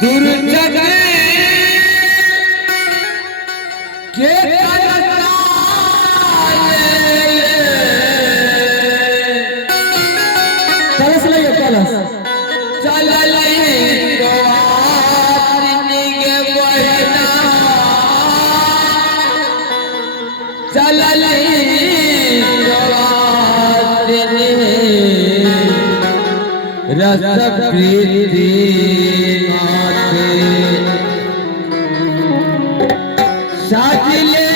दुर्जन के कलश लाइए कलश चल चल रस प्रीति साजिले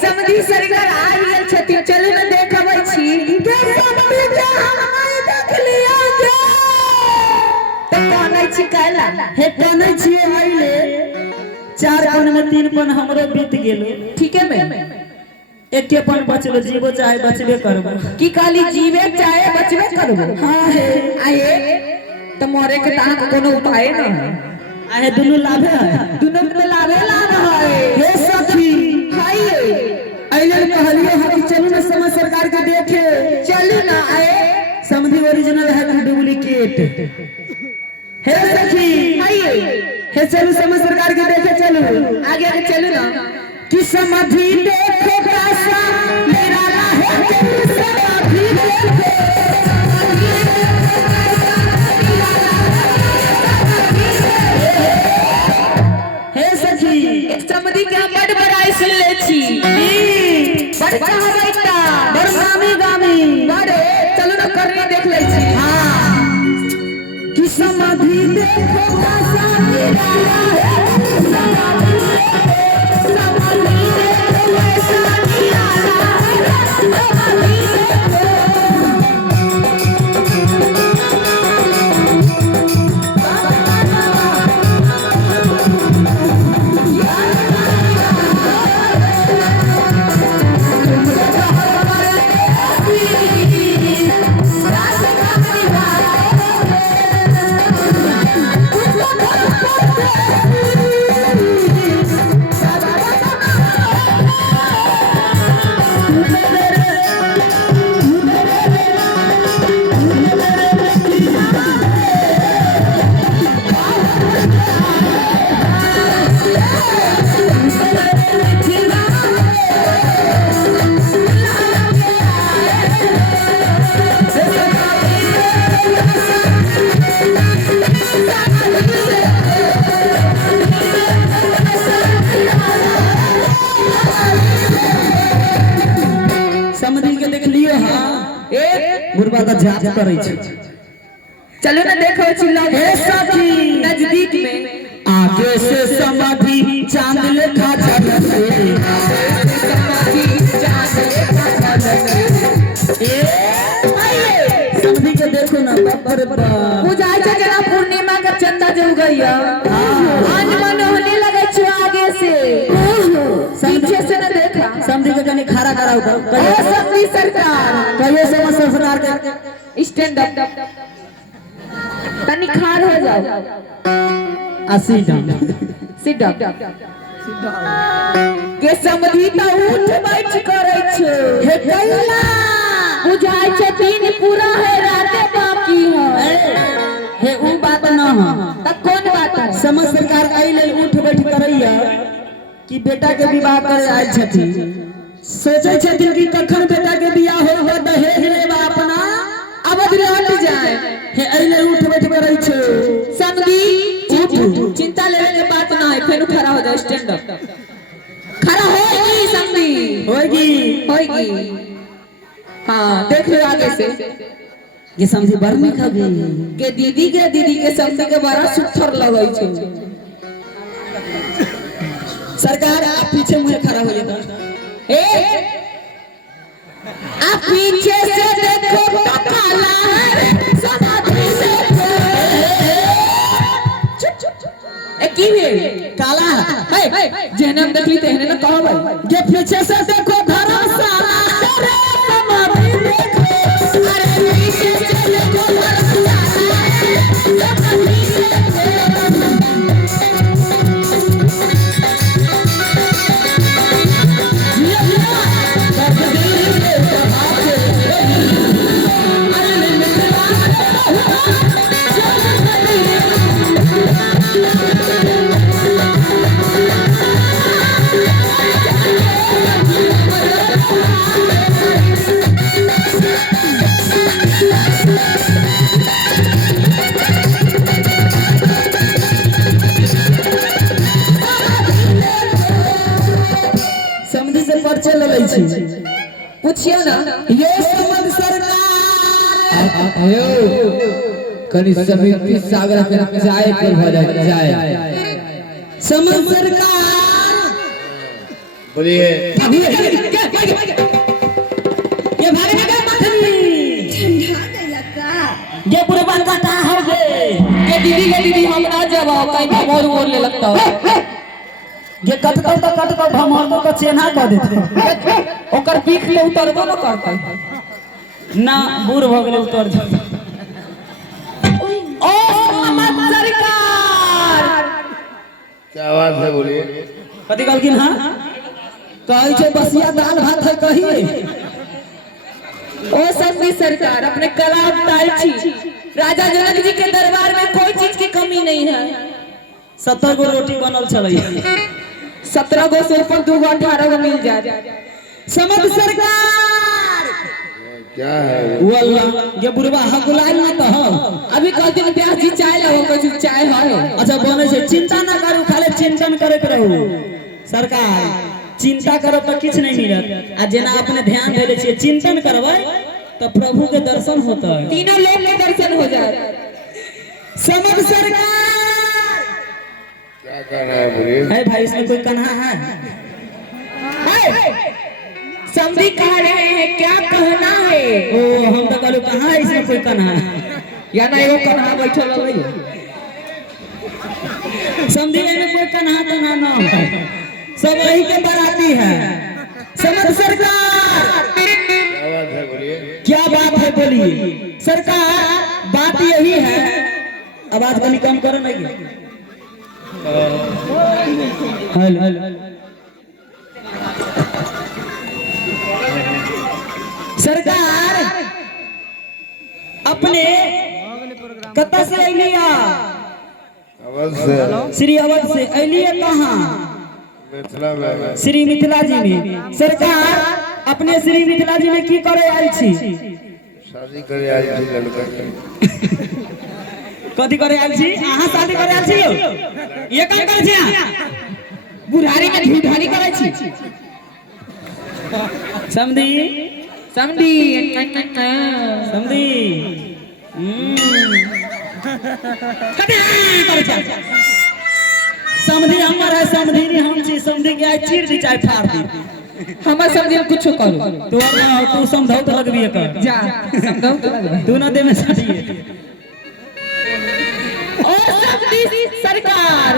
समधी सरकार आ गेल छथिन चलू न देखबै छी के समधी के हम नहीं देख लिया के त कोनै छी काला हे कोनै छी आइले 4 पन में 3 पन हमरो बीत गेलो ठीक है मैं एके पन बचलो जीवो चाहे बचबे करबो की खाली जीवे चाहे बचबे करबो हां हे आए त मोरे के ता कोनो उपाय न है आहे दुनु लाभे है दुनु में लाभे लाभ है हे सखी हाय आइले कहलियो हम चलू ना समाज सरकार के देखे चलू ना आए समधी ओरिजिनल है कि डुप्लीकेट हे सखी हाय हे चलू समाज सरकार के देखे चलू आगे आगे चलू ना कि समधी देखो कैसा मेरा है समधी देखो हे सखी समधी के हम बड़ बड़ाई सुन ले छी बड़ कहां बैठा बड़ गामी गामी बड़े चलो ना करनी देख ले छी हां कि समधी देखो कैसा मेरा है समधी देखो कैसा मेरा बाद जांच करै छै। चलो ना देखो चिल्ला हे सखी नजदीक में आगे से समाधि चांद लेखा झलके समझी के देखो ना बाप रे बाप बुझाई छै जना पूर्णिमा के चंदा जो गइया आज मन होने लगे छ आगे से पीछे से न देखा समझी के कनी खड़ा करा ओ सभी सरकार कहिए समझ सरकार के स्टैंड अप तनी खाड़ हो जाओ सीट सिट अप के समझी त उठ बैठ करे छै हे कैला बुझाई छै दिन पूरा है राते बाकी है हे उ बात न ह त कौन बात है समझ सरकार आई लेल उठ बैठ करैया कि बेटा के विवाह करे आयल छथिन सोचे छथिन कि कखन बेटा के बियाह होगा दहेज लेबा अपना अवध लौट जाए हे अइले उठ बैठ करै छै समझी चिंता लेने के बात ना है फिर खड़ा हो जाओ स्टैंड अप खड़ा होगी समझी होगी होगी हाँ देख लो आगे से ये समझी बर्मी खबी के दीदी के समझी के बड़ा सुथर लगै छै सरकार आप पीछे मुझे खड़ा हो जाता ए आप पीछे से देखो तो काला है समाधि से ए की है काला है जेने हम देखली तेने न कहो भाई ये पीछे से देखो धर्मशाला अरे समाधि देखो अरे पीछे से देखो धर्मशाला समाधि समझी से पर्चे ले लै छी पूछियो ना ये समझ सरकार आयो कनी समिति सागर के जाए पर हो जाए समझ सरकार बोलिए ये भागे भागे मथनी ये पूरे बात का ता हो गे के दीदी हम ना जवाब कहीं भमोर बोलने लगता हो ये कटको तो कटको भमोर को चेना कर देते ओकर पीठ ले उतरबो न करतै ना बूढ़ हो गेले उतर जा ओ समझ सरकार क्या बात है बोलिए कथी कहलखिन हां कहै छै बसिया दाल भात है कहिए ओ सभी सरकार अपने कला अवतार छी राजा जनक जी के दरबार में कोई चीज की कमी नहीं है 70 गो रोटी बनल छलै 17 गो से ऊपर 2 गो 18 गो मिल जाए समझ सरकार क्या है वल्ला ये बुढ़वा हकुलाल ना तो हो अभी कल दिन प्यास जी चाय लगो कुछ चाय है अच्छा बने से चिंता ना करू खाली चिंतन करत रहू सरकार चिंता करब तो किछ नहीं मिलत आ जेना अपने ध्यान देले छियै चिंतन करबै तो प्रभु के दर्शन होता है तीनों लोग के दर्शन हो जाए समझ सरकार क्या कहना है बोलिए है भाई इसमें कोई कन्हा है समझी कह रहे हैं क्या कहना है ओ हम तो कहलू कहाँ है इसमें कोई कन्हा है या ना एगो कन्हा बैठल है समझी में कोई कन्हा तो ना नाम है सब वही के बराती है समझ सरकार क्या बात है बोलिए क्या बात है बोलिए सरकार बात यही है आवाज कनी कम करो नहीं हेलो सरकार अपने कत्ता से अलिया अवश्य श्री अवध से अलिया कहाँ मिथिला में श्री मिथिला जी में सरकार अपने श्री मिथिला जी में की करे आयल छी शादी करे आई थी लड़का के कथी करे आयल छी अहाँ शादी करे आयल छी यौ ये काम करे छी अहाँ बुढ़ारी में ढूंढारी करे छी समझी समझी समझी समझी हमर है समझी नहीं हम छी समझी के आज चीर दी चाहे फाड़ दी हमार समझी हम कुछ करो तू समझाओ तो लगबी कर जा समझाओ तो लगबी तू ना दे में सटिए और समझी सरकार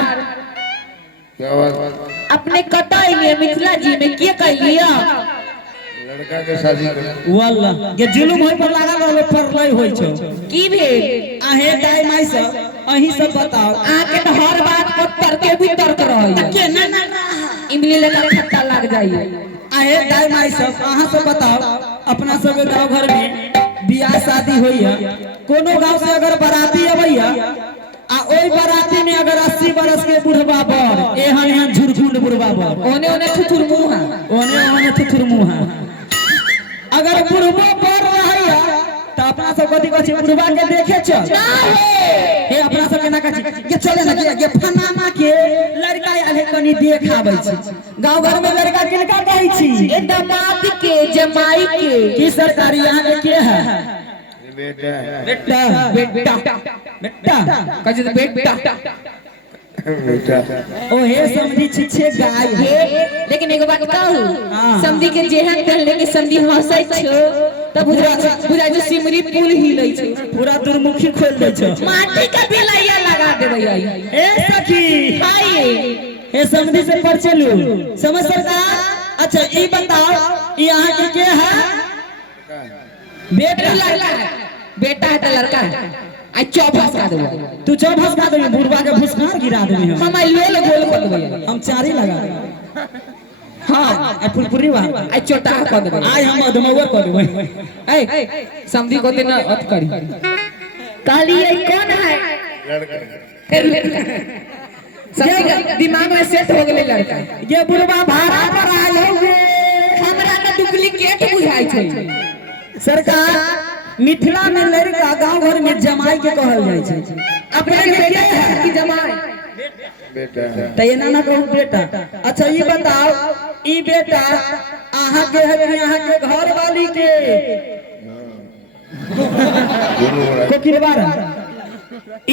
क्या बात? अपने कटाई लिए मिथिला जी में क्या कर लिया लड़का के शादी कर वाला ये जुलुम होय पर लगा रहलो परलय होय छो की भेल आहे दाई माई सब अही सब बताओ आके तो हर बात को तर्के भी तर्क रही के ना ना इमली लगा खट्टा लग जाइए आहे दाई माई सब अहाँ सब बताओ अपना सब गांव घर में बियाह शादी होइया कोनो गांव से अगर बाराती अबैया आ ओई बाराती में अगर 80 बरस के बुढ़वा बर एहन एहन झुरझुंड बुढ़वा बर ओने ओने थुथुर मुंह ओने ओने थुथुर मुंह अगर बुढ़वा बर रहैया त अपना सब कथि कहै छै बुढ़वा के देखे छ हे अपना सब केना कहै छै ये चले ना ये फनामा के लड़का आले कनी देख आबै छै गांव घर में लड़का किनका कहै छी ए दामाद के जमाई के की सरकारी यहाँ के के है बेटा बेटा बेटा बेटा कहे तो बेटा बेटा ओ हे समझी छिछे गाय हे लेकिन एगो बात कहू हाँ। समधी के जेहन तेहन लेके समधी हंसै छो तब बुझाइ जो सिमरी पुल हिलै छै पूरा दुर्मुखी खोल दे छ माटी का बेलैया लगा देबै आई ए सखी हाय हे समझी से पर चलू समझ सरकार अच्छा ई बताओ ई यहाँ के है बेटा लड़का है बेटा है तो लड़का है आई चौप हंसा देबै तू चौ भसका दे बुढ़वा के भुसकार गिरा दे हम आई लोल गोल कर देबै हम चारी लगा दे हां आ फुरफुरी वाह आई छोटा कर देबै आज हम अधमवर कर देबै ए समधी को देना अत करी काली ये कौन है लड़का समधी का दिमाग में सेट हो गेलै लड़का ये बुढ़वा भाड़ा पर आ जाओगे हमरा ना डुप्लीकेट बुझाइ छै सरकार मिथिला में लड़का गांव घर में जमाई के कहल जाय छै अपने के बेटा है कि जमाई बेटा त एना ना कहू बेटा अच्छा ये बताओ ई बेटा आहा के है कि आहा के घर वाली के दोनों बड़ा कोकिलवारा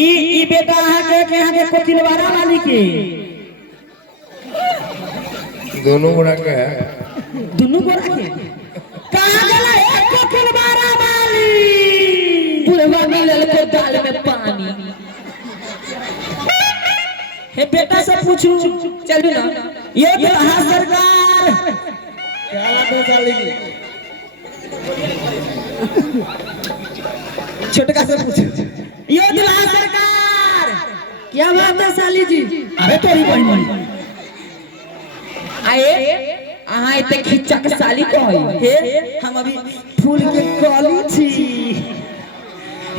ई बेटा आहा के आहा के कोकिलवारा वाली के दोनों बड़ा के है दुनु गोरा के कहां गेला एक कोकिलवारा वाली बुढ़वा मिलल को दाल में पानी हे बेटा से पूछू चलू ना ये दुल्हा सरकार क्या दो साली छोटका से पूछू ये दुल्हा सरकार क्या बात है साली जी अरे तोरी बहन आए अहाँ इते खिच्चा के साली कहै हे हम अभी फूल के कली छी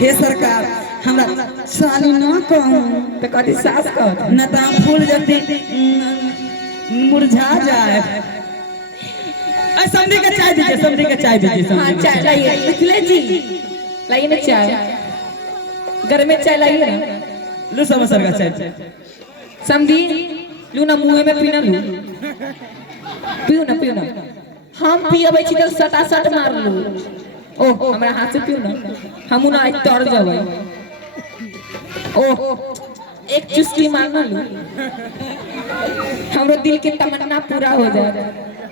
हे सरकार हमरा साली ना कहू तो कथी सास कहत न त हम फूल जल्दी मुरझा जाए ऐ समधी के चाय दीजिए समधी के चाय दीजिए हाँ चाय लाइए मिथिला जी लाइए ना चाय घर में चाय लाइए ना लो समसर का चाय समझी लू ना मुंह में पीना लू पियो ना हम पियबै छी तो सटा सट मार लू ओ हमरा हाथ से पियो ना हमू ना आज तर जबै ओ एक चुस्की मार ना लू हमरो दिल के तमन्ना पूरा हो जाए